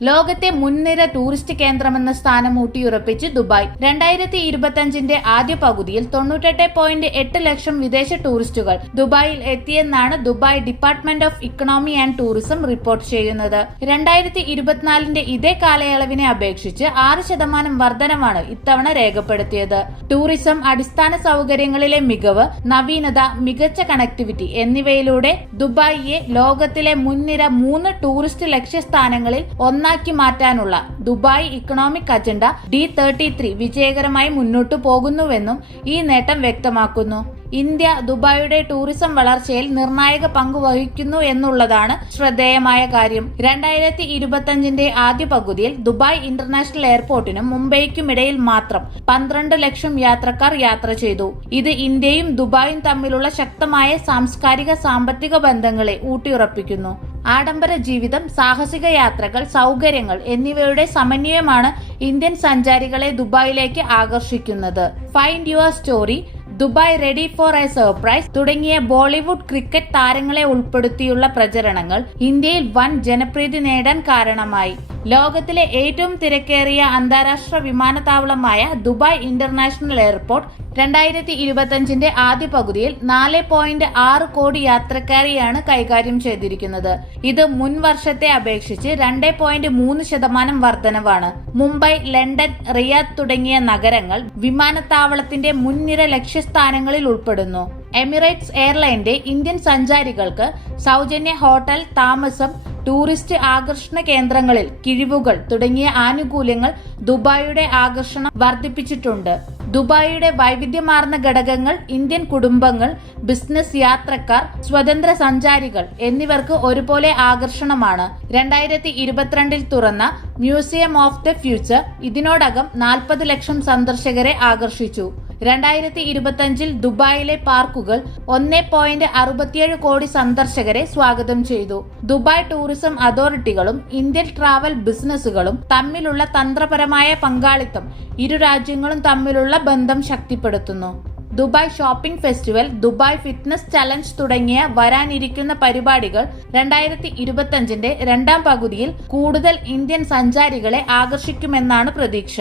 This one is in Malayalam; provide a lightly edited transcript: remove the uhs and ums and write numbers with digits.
ലോകത്തെ മുൻനിര ടൂറിസ്റ്റ് കേന്ദ്രമെന്ന സ്ഥാനം ഊട്ടിയുറപ്പിച്ച് ദുബായ്. 2025 ആദ്യ പകുതിയിൽ 98.8 ലക്ഷം വിദേശ ടൂറിസ്റ്റുകൾ ദുബായിൽ എത്തിയെന്നാണ് Dubai department of economy and tourism report ചെയ്യുന്നത്. 2024 ഇതേ കാലയളവിനെ അപേക്ഷിച്ച് 6% വർധനവാണ് ഇത്തവണ രേഖപ്പെടുത്തിയത്. ടൂറിസം, അടിസ്ഥാന സൗകര്യങ്ങളിലെ മികവ്, നവീനത, മികച്ച കണക്ടിവിറ്റി എന്നിവയിലൂടെ ദുബായിയെ ലോകത്തിലെ മുൻനിര 3 ടൂറിസ്റ്റ് ലക്ഷ്യസ്ഥാനങ്ങളിൽ ഒന്നാക്കി മാറ്റാനുള്ള ദുബായ് ഇക്കണോമിക് അജണ്ട D33 വിജയകരമായി മുന്നോട്ടു പോകുന്നുവെന്നും ഈ നേട്ടം വ്യക്തമാക്കുന്നു. ഇന്ത്യ ദുബായിയുടെ ടൂറിസം വളർച്ചയിൽ നിർണായക പങ്ക് വഹിക്കുന്നു എന്നുള്ളതാണ് ശ്രദ്ധേയമായ കാര്യം. 2025 ആദ്യ പകുതിയിൽ ദുബായ് ഇന്റർനാഷണൽ എയർപോർട്ടിനും മുംബൈക്കുമിടയിൽ മാത്രം 12 ലക്ഷം യാത്രക്കാർ യാത്ര ചെയ്തു. ഇത് ഇന്ത്യയും ദുബായും തമ്മിലുള്ള ശക്തമായ സാംസ്കാരിക സാമ്പത്തിക ബന്ധങ്ങളെ ഊട്ടിയുറപ്പിക്കുന്നു. ആഡംബര ജീവിതം, സാഹസിക യാത്രകൾ, സൗകര്യങ്ങൾ എന്നിവയുടെ സമന്വയമാണ് ഇന്ത്യൻ സഞ്ചാരികളെ ദുബായിലേക്ക് ആകർഷിക്കുന്നത്. Find your story, Dubai ready for A surprise തുടങ്ങിയ ബോളിവുഡ് ക്രിക്കറ്റ് താരങ്ങളെ ഉൾപ്പെടുത്തിയുള്ള പ്രചരണങ്ങൾ ഇന്ത്യയിൽ വൻ ജനപ്രീതി നേടാൻ കാരണമായി. ലോകത്തിലെ ഏറ്റവും തിരക്കേറിയ അന്താരാഷ്ട്ര വിമാനത്താവളമായ ദുബായ് ഇന്റർനാഷണൽ എയർപോർട്ട് 2025 ആദ്യ പകുതിയിൽ 4.6 കോടി യാത്രക്കാരെയാണ് കൈകാര്യം ചെയ്തിരിക്കുന്നത്. ഇത് മുൻ വർഷത്തെ അപേക്ഷിച്ച് 2.3% വർധനവാണ്. മുംബൈ, ലണ്ടൻ, റിയാദ് തുടങ്ങിയ നഗരങ്ങൾ വിമാനത്താവളത്തിന്റെ മുൻനിര ലക്ഷ്യസ്ഥാനങ്ങളിൽ ഉൾപ്പെടുന്നു. എമിറേറ്റ്സ് എയർലൈന്റെ ഇന്ത്യൻ സഞ്ചാരികൾക്ക് സൗജന്യ ഹോട്ടൽ താമസം, ടൂറിസ്റ്റ് ആകർഷണ കേന്ദ്രങ്ങളിൽ കിഴിവുകൾ തുടങ്ങിയ ആനുകൂല്യങ്ങൾ ദുബായിയുടെ ആകർഷണം വർദ്ധിപ്പിച്ചിട്ടുണ്ട്. ദുബായിയുടെ വൈവിധ്യമാർന്ന ഘടകങ്ങൾ ഇന്ത്യൻ കുടുംബങ്ങൾ, ബിസിനസ് യാത്രക്കാർ, സ്വതന്ത്ര സഞ്ചാരികൾ എന്നിവർക്ക് ഒരുപോലെ ആകർഷണമാണ്. 2022 തുറന്ന മ്യൂസിയം ഓഫ് ദ ഫ്യൂച്ചർ ഇതിനോടകം 40 ലക്ഷം സന്ദർശകരെ ആകർഷിച്ചു. 2025 ദുബായിലെ പാർക്കുകൾ 1.67 കോടി സന്ദർശകരെ സ്വാഗതം ചെയ്തു. ദുബായ് ടൂറിസം അതോറിറ്റികളും ഇന്ത്യൻ ട്രാവൽ ബിസിനസ്സുകളും തമ്മിലുള്ള തന്ത്രപരമായ പങ്കാളിത്തം ഇരു രാജ്യങ്ങളും തമ്മിലുള്ള ബന്ധം ശക്തിപ്പെടുത്തുന്നു. Dubai shopping festival, Dubai fitness challenge തുടങ്ങിയ വരാനിരിക്കുന്ന പരിപാടികൾ 2025 രണ്ടാം പകുതിയിൽ കൂടുതൽ ഇന്ത്യൻ സഞ്ചാരികളെ ആകർഷിക്കുമെന്നാണ് പ്രതീക്ഷ.